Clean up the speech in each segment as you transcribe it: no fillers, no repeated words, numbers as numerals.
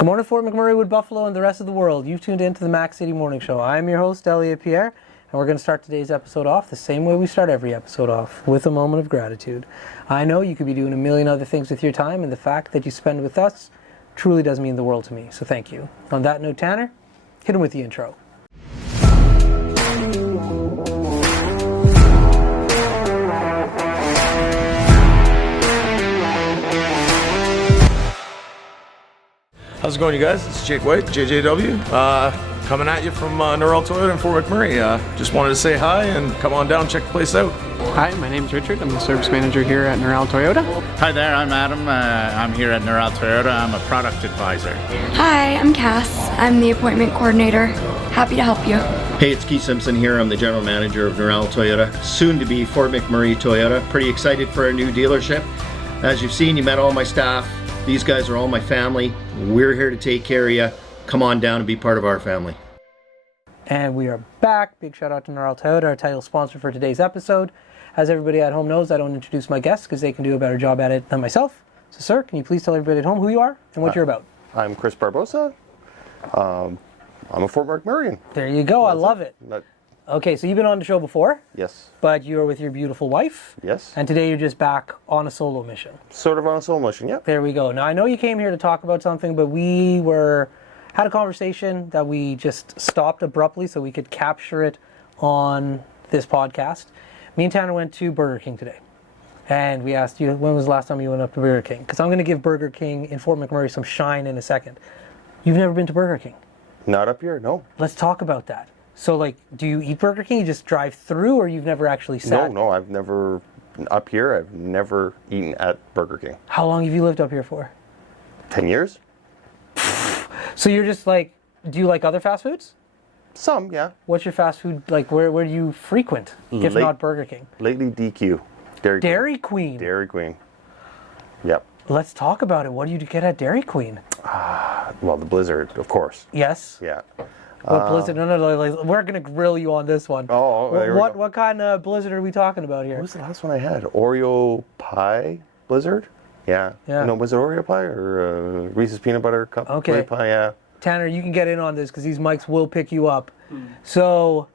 Good morning, Fort McMurray, Wood Buffalo, and the rest of the world. You've tuned into the Mac City Morning Show. I'm your host, Elliot Pierre, and we're going to start today's episode off the same way we start every episode off, with a moment of gratitude. I know you could be doing a million other things with your time, and the fact that you spend with us truly does mean the world to me, so thank you. On that note, Tanner, hit him with the intro. How's it going, you guys? It's Jake White, JJW, coming at you from Norrell Toyota in Fort McMurray. Just wanted to say hi and come on down, check the place out. Hi, my name's Richard. I'm the service manager here at Norrell Toyota. Hi there, I'm Adam. I'm here at Norrell Toyota. I'm a product advisor. Hi, I'm Cass. I'm the appointment coordinator. Happy to help you. Hey, it's Keith Simpson here. I'm the general manager of Norrell Toyota, soon to be Fort McMurray Toyota. Pretty excited for our new dealership. As you've seen, you met all my staff. These guys are all my family. We're here to take care of you. Come on down and be part of our family. And we are back. Big shout out to Norrell Toyota, our title sponsor for today's episode. As everybody at home knows, I don't introduce my guests because they can do a better job at it than myself. So, sir, can you please tell everybody at home who you are and what you're about? I'm Chris Barbosa. I'm a Fort McMurrayan. There you go. I love it. Okay, so you've been on the show before. Yes. But you are with your beautiful wife. Yes. And today you're just back on a solo mission. Sort of on a solo mission, yeah. There we go. Now, I know you came here to talk about something, but we had a conversation that we just stopped abruptly so we could capture it on this podcast. Me and Tanner went to Burger King today. And we asked you, when was the last time you went up to Burger King? Because I'm going to give Burger King in Fort McMurray some shine in a second. You've never been to Burger King? Not up here, no. Let's talk about that. So, do you eat Burger King? You just drive through, or you've never actually sat? No, I've never, up here, I've never eaten at Burger King. How long have you lived up here for? 10 years. So you're just do you like other fast foods? Some, yeah. What's your fast food, where do you frequent, if not Burger King? Lately, DQ. Dairy Queen. Dairy Queen. Yep. Let's talk about it. What do you get at Dairy Queen? Well, the Blizzard, of course. Yes. Yeah. What Blizzard? No, we're going to grill you on this one. Oh, there we go. What kind of Blizzard are we talking about here? What was the last one I had? Oreo pie Blizzard? Yeah. No, was it Oreo pie or Reese's peanut butter cup Okay. pie? Yeah. Tanner, you can get in on this because these mics will pick you up. So,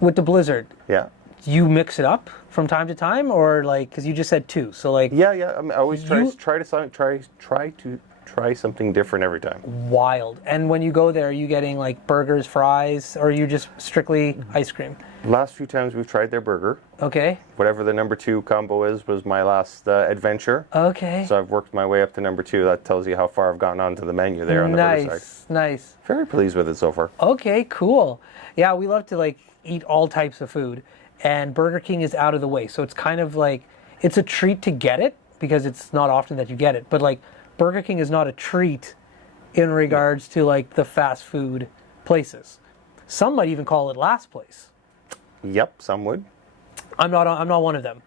with the Blizzard, Yeah. do you mix it up from time to time, or because you just said two? So Yeah. I mean, I always try to try something different every time. Wild. And when you go there, are you getting burgers, fries, or are you just strictly ice cream? Last few times we've tried their burger. Okay. Whatever the number 2 combo was my last adventure. Okay. So I've worked my way up to number 2. That tells you how far I've gotten onto the menu there on the burger side. Nice. Very pleased with it so far. Okay, cool. Yeah, we love to eat all types of food, and Burger King is out of the way. So it's kind of it's a treat to get it because it's not often that you get it. But Burger King is not a treat in regards to the fast food places. Some might even call it last place. Yep, some would. I'm not one of them,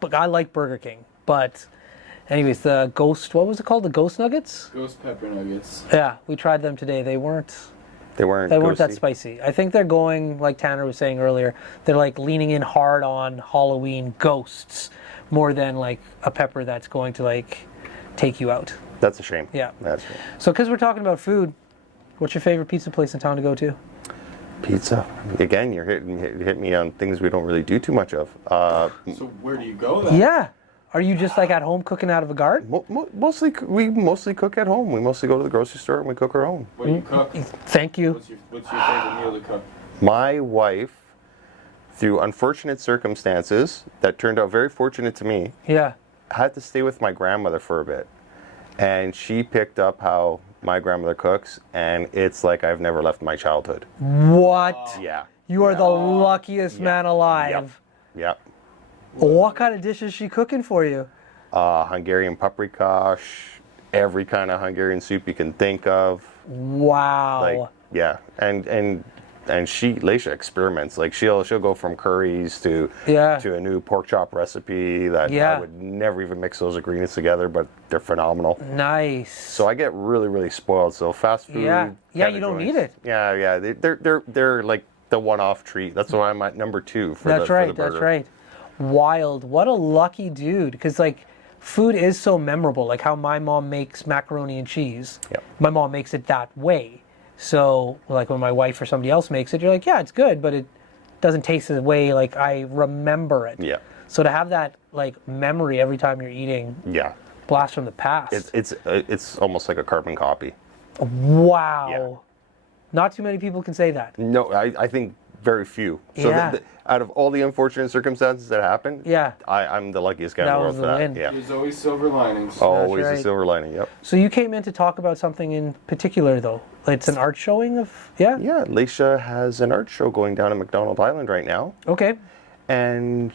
but I like Burger King. But anyways, the Ghost, what was it called? The Ghost Nuggets? Ghost Pepper Nuggets. Yeah, we tried them today. They weren't that ghosty. spicy. I think they're going, like Tanner was saying earlier, they're leaning in hard on Halloween ghosts more than a pepper that's going to take you out. That's a shame. Yeah. That's a shame. So because we're talking about food, what's your favorite pizza place in town to go to? Pizza. Again, you're hit me on things we don't really do too much of. So where do you go then? Yeah. Are you just at home cooking out of a garden? We mostly cook at home. We mostly go to the grocery store and we cook our own. What do you cook? Thank you. What's your favorite meal to cook? My wife, through unfortunate circumstances that turned out very fortunate to me, Yeah. had to stay with my grandmother for a bit. And she picked up how my grandmother cooks, and it's like I've never left my childhood. What? Yeah. You are the luckiest man alive. Yep. What kind of dish is she cooking for you? Hungarian paprikash, every kind of Hungarian soup you can think of. Wow. Yeah. And she, Leisha, experiments. She'll go from curries to a new pork chop recipe that I would never even mix those ingredients together, but they're phenomenal. Nice. So I get really, really spoiled. So fast food. Yeah, you don't need it. Yeah. They're like the one-off treat. That's why I'm at number 2 for the burger. That's right. Wild. What a lucky dude. Because food is so memorable, like how my mom makes macaroni and cheese. Yep. My mom makes it that way. So, like when my wife or somebody else makes it, you're like, yeah, it's good, but it doesn't taste the way like I remember it. Yeah. So to have that like memory every time you're eating, Yeah. blast from the past. It's almost like a carbon copy. Wow. Yeah. Not too many people can say that. No, I think very few. So Yeah. out of all the unfortunate circumstances that happened, Yeah. I'm the luckiest guy That in the was world for the that. win. Yeah. There's always silver linings. Always right. a silver lining. Yep. So you came in to talk about something in particular, though. It's an art showing of, yeah? Yeah, Leisha has an art show going down in McDonald Island right now, Okay. and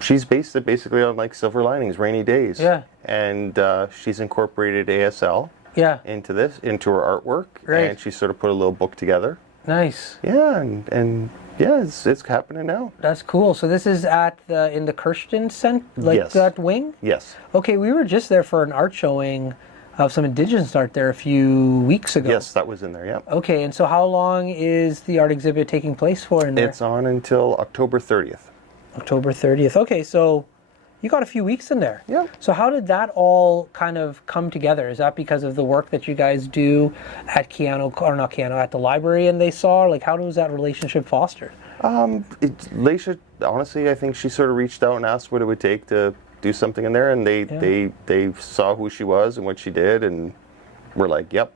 she's based it basically on like silver linings, rainy days. Yeah. And she's incorporated ASL Yeah. into her artwork, Right. and she sort of put a little book together. Nice. Yeah, and yeah, it's happening now. That's cool. So this is at in the Kirsten Center, like Yes. that wing? Yes. Okay, we were just there for an art showing of some Indigenous art there a few weeks ago. Yes, that was in there. Yeah. Okay, and so how long is the art exhibit taking place for in there? It's on until October 30th. October 30th. Okay, so you got a few weeks in there. Yeah. So how did that all kind of come together? Is that because of the work that you guys do at at the library and they saw? Like, how was that relationship fostered? Leisha, honestly, I think she sort of reached out and asked what it would take to do something in there, and they saw who she was and what she did, and were like, "Yep,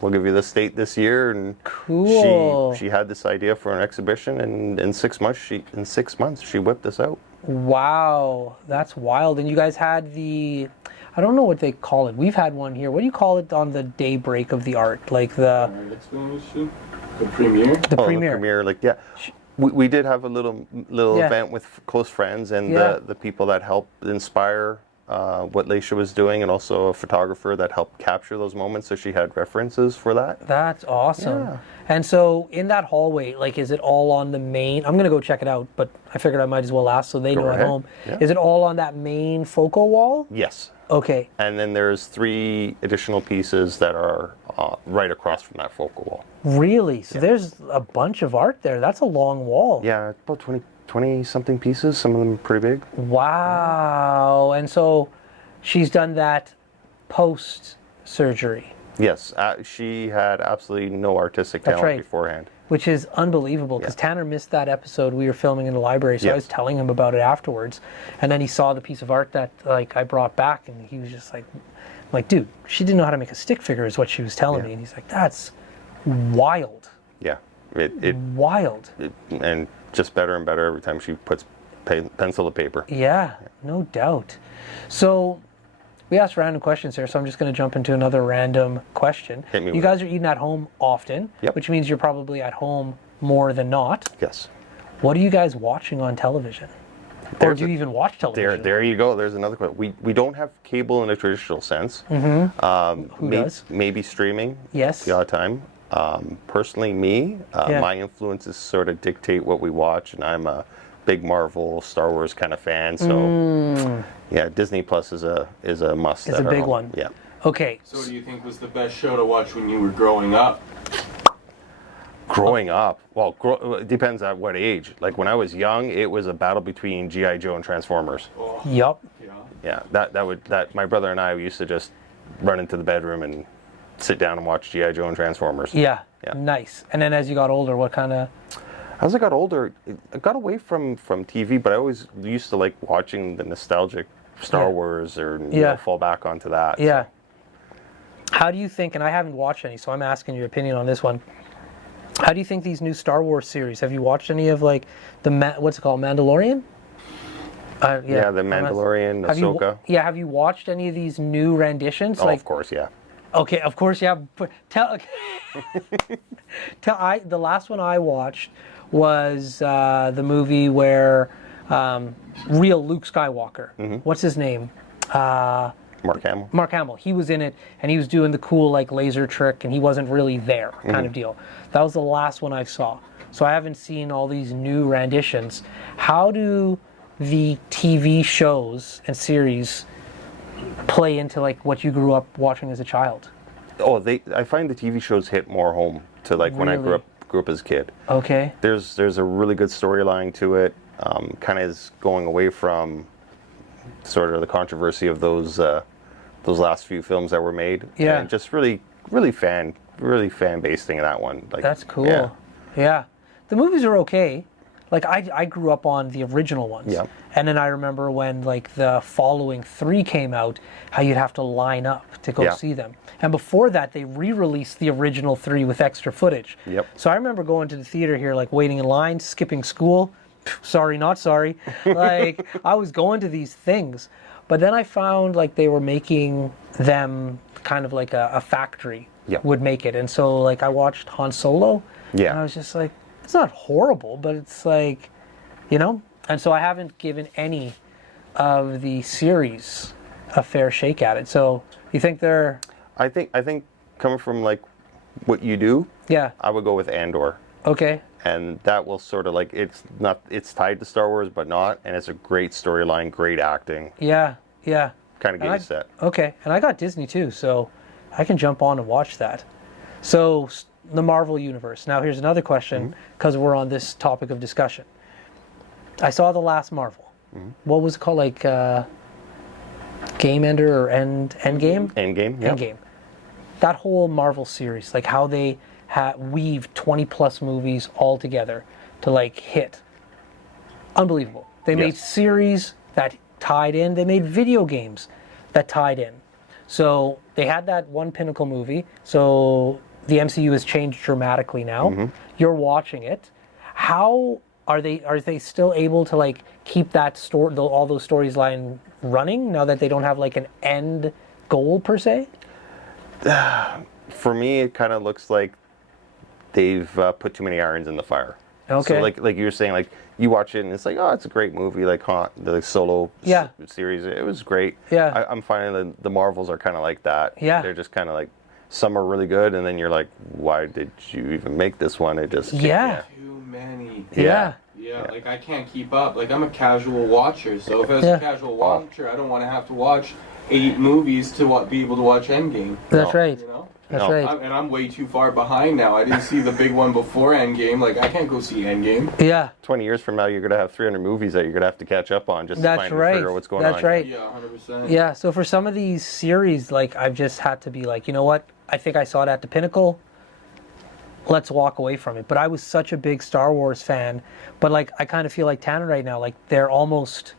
we'll give you this date this year." And Cool. she had this idea for an exhibition, and in 6 months she whipped this out. Wow, that's wild. And you guys had I don't know what they call it. We've had one here. What do you call it on the daybreak of the art? Like the premiere. the Oh, premiere. The premiere, like yeah. We did have a little Yeah. event with close friends and Yeah. the people that helped inspire what Leisha was doing, and also a photographer that helped capture those moments, so she had references for that. That's awesome. Yeah. And so in that hallway, like, is it all on the main? I'm gonna go check it out, but I figured I might as well ask so they know at ahead. home. Yeah. Is it all on that main focal wall? Yes. Okay. And then there's 3 additional pieces that are right across from that focal wall. Really? So there's a bunch of art there. That's a long wall. Yeah, about 20 something pieces, some of them pretty big. Wow. And so she's done that post surgery, Yes, she had absolutely no artistic That's talent right. beforehand. which is unbelievable because Yeah. Tanner missed that episode we were filming in the library. So I Yes. was telling him about it afterwards. And then he saw the piece of art that like I brought back and he was just like, dude, she didn't know how to make a stick figure is what she was telling Yeah. me. And he's like, that's wild. Yeah, Wild. and just better and better every time she puts pencil to paper. Yeah, no doubt. So we asked random questions here, so I'm just going to jump into another random question. Hit me You with guys are eating at home often, Yep. which means you're probably at home more than not. Yes. What are you guys watching on television? Or There's do you a- even watch television? There you go. There's another question. We don't have cable in a traditional sense. Who does? Maybe streaming. Yes. The odd time. Personally, me, Yeah. my influences sort of dictate what we watch, and I'm a big Marvel, Star Wars kind of fan. So, yeah, Disney Plus is a must. It's at a our big home. one. Yeah. Okay. So what do you think was the best show to watch when you were growing up? Growing up, well, it depends at what age. Like when I was young, it was a battle between G.I. Joe and Transformers. Yup. Yeah. Yeah, that my brother and I used to just run into the bedroom and sit down and watch G.I. Joe and Transformers. Yeah. Yeah. Nice. And then as you got older, what kind of... As I got older, I got away from TV, but I always used to like watching the nostalgic Star Yeah. Wars or Yeah. fall back onto that. Yeah. How do you think, and I haven't watched any, so I'm asking your opinion on this one. How do you think these new Star Wars series, have you watched any of like what's it called, Mandalorian? Yeah, the Mandalorian, Ahsoka. Have you watched any of these new renditions? Oh, of course, yeah. Okay, of course, yeah. But the last one I watched was the movie where real Luke Skywalker. What's his name? Mark Hamill. Mark Hamill. He was in it, and he was doing the cool like laser trick, and he wasn't really there, kind of deal. That was the last one I saw. So I haven't seen all these new renditions. How do the TV shows and series play into like what you grew up watching as a child? Oh, I find the TV shows hit more home to like when I grew up as a kid. Okay. There's a really good storyline to it. Kind of is going away from sort of the controversy of those last few films that were made. Yeah. And just really fan basing in that one. Like, that's cool. Yeah. The movies are okay. Like I grew up on the original ones. Yeah. And then I remember when like the following 3 came out, how you'd have to line up to go see them. And before that, they re-released the original 3 with extra footage. Yep. So I remember going to the theater here, like waiting in line, skipping school. Sorry, not sorry. Like I was going to these things. But then I found like they were making them kind of like a factory would make it. And so like I watched Han Solo. Yeah. And I was just like, it's not horrible, but it's like, you know? And so I haven't given any of the series a fair shake at it. So you think they're... I think coming from like what you do, I would go with Andor. Okay. And that will sort of like, it's tied to Star Wars, but not, and it's a great storyline, great acting. Yeah. Kind of get you set. Okay. And I got Disney too, so I can jump on and watch that. So the Marvel Universe. Now here's another question, because we're on this topic of discussion. I saw the last Marvel. What was it called? Like Game Ender or Endgame? Endgame, yeah. Endgame. That whole Marvel series, like how they weave 20 plus movies all together to like hit. Unbelievable. They made series that tied in. They made video games that tied in. So they had that one pinnacle movie. So the MCU has changed dramatically now. You're watching it. How are they still able to like keep that story, all those storylines running now that they don't have like an end goal per se? For me, it kind of looks like they've put too many irons in the fire. Okay. So like you were saying, like you watch it and it's like, oh, it's a great movie. Like the Solo series, it was great. Yeah. I'm finding the Marvels are kind of like that. Yeah. They're just kind of like, some are really good, and then you're like, why did you even make this one? It just Too many. Yeah. Like I can't keep up. Like I'm a casual watcher, so if I was a casual watcher, I don't want to have to watch 8 movies to be able to watch Endgame. That's right. You know? That's right. And I'm way too far behind now. I didn't see the big one before Endgame. Like I can't go see Endgame. Yeah. 20 years from now, you're gonna have 300 movies that you're gonna have to catch up on just to figure out what's going on. That's right. Yeah, 100%. Yeah. So for some of these series, like I've just had to be like, you know what? I think I saw it at the pinnacle. Let's walk away from it. But I was such a big Star Wars fan. But like I kind of feel like Tanner right now, like they're almost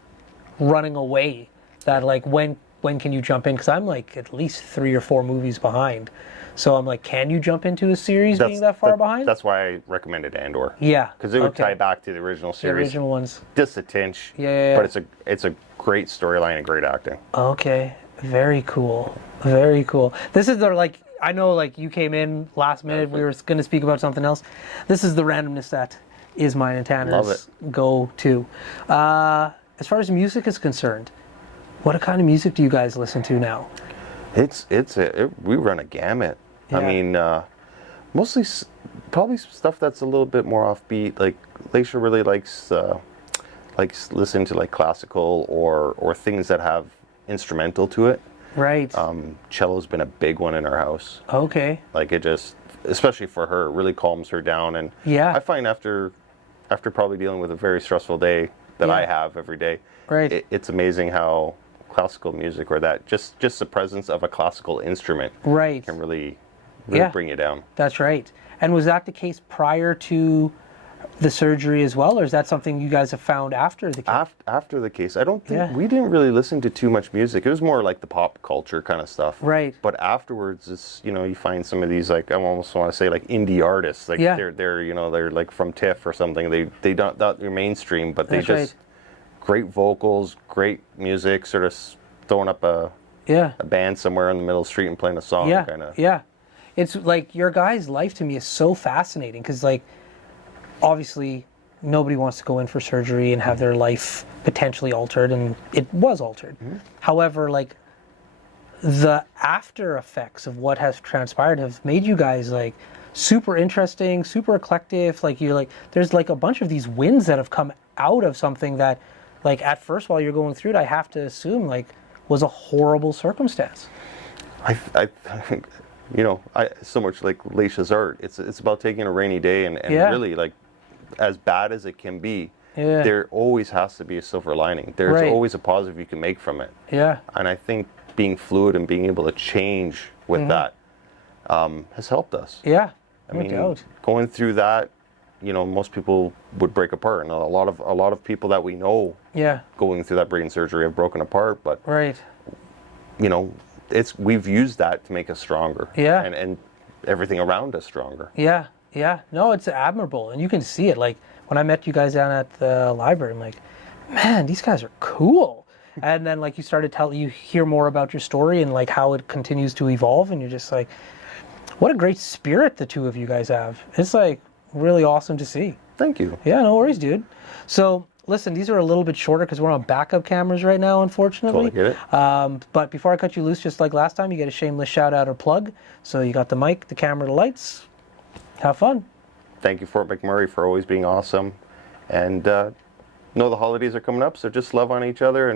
running away. That like when can you jump in? Because I'm like at least 3 or 4 movies behind. So I'm like, can you jump into a series being that far behind? That's why I recommended Andor. Yeah. Because it would tie back to the original series. The original ones. Just a tinge. Yeah. But it's a great storyline and great acting. Okay. Very cool. Very cool. This is the like, I know like you came in last minute, we were going to speak about something else. This is the randomness that is mine and Tanner's go-to. As far as music is concerned, what kind of music do you guys listen to now? We run a gamut. Yeah. I mean, mostly probably stuff that's a little bit more offbeat. Like Leisha really likes listening to like classical or things that have instrumental to it. Right. Cello's been a big one in our house. Okay. Like it just, especially for her, it really calms her down. And I find after probably dealing with a very stressful day that I have every day, it's amazing how classical music or that just the presence of a classical instrument can really bring you down. That's right. And was that the case prior to the surgery as well, or is that something you guys have found after the case? After the case, I don't think we didn't really listen to too much music. It was more like the pop culture kind of stuff. Right. But afterwards, it's you find some of these like I almost want to say like indie artists, like they're like from TIFF or something. They don't not your mainstream, but they just great vocals, great music, sort of throwing up a band somewhere in the middle of the street and playing a song kind of. Yeah. It's like your guys' life to me is so fascinating because like obviously nobody wants to go in for surgery and have their life potentially altered, and it was altered. However, like the after effects of what has transpired have made you guys like super interesting, super eclectic. Like you're like there's like a bunch of these wins that have come out of something that like at first while you're going through it, I have to assume like was a horrible circumstance. I think so much like Leisha's art. It's about taking a rainy day and really like as bad as it can be, there always has to be a silver lining. There's always a positive you can make from it. Yeah. And I think being fluid and being able to change with that has helped us. Yeah. I mean, going through that, you know, most people would break apart, and a lot of people that we know going through that brain surgery have broken apart. But you know, we've used that to make us stronger. Yeah. And everything around us stronger. Yeah. Yeah. No, it's admirable, and you can see it. Like when I met you guys down at the library, I'm like, man, these guys are cool. And then like you hear more about your story and like how it continues to evolve, and you're just like, what a great spirit the two of you guys have. It's like really awesome to see. Thank you. Yeah, no worries, dude. So listen, these are a little bit shorter because we're on backup cameras right now, unfortunately. Totally get it. But before I cut you loose, just like last time, you get a shameless shout out or plug. So you got the mic, the camera, the lights. Have fun. Thank you, Fort McMurray, for always being awesome. And know the holidays are coming up, so just love on each other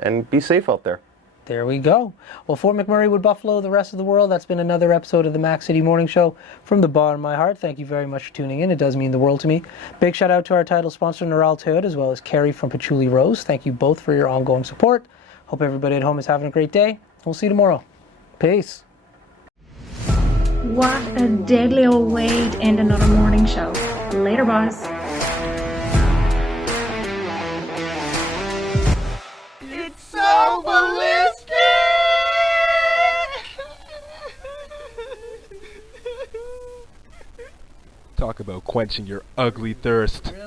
and be safe out there. There we go. Well, Fort McMurray, Wood Buffalo, the rest of the world, that's been another episode of the Mac City Morning Show. From the bottom of my heart, thank you very much for tuning in. It does mean the world to me. Big shout out to our title sponsor, Neural Toyota, as well as Carrie from Patchouli Rose. Thank you both for your ongoing support. Hope everybody at home is having a great day. We'll see you tomorrow. Peace. What a deadly old way to end another morning show. Later, boys. It's so ballistic! Talk about quenching your ugly thirst.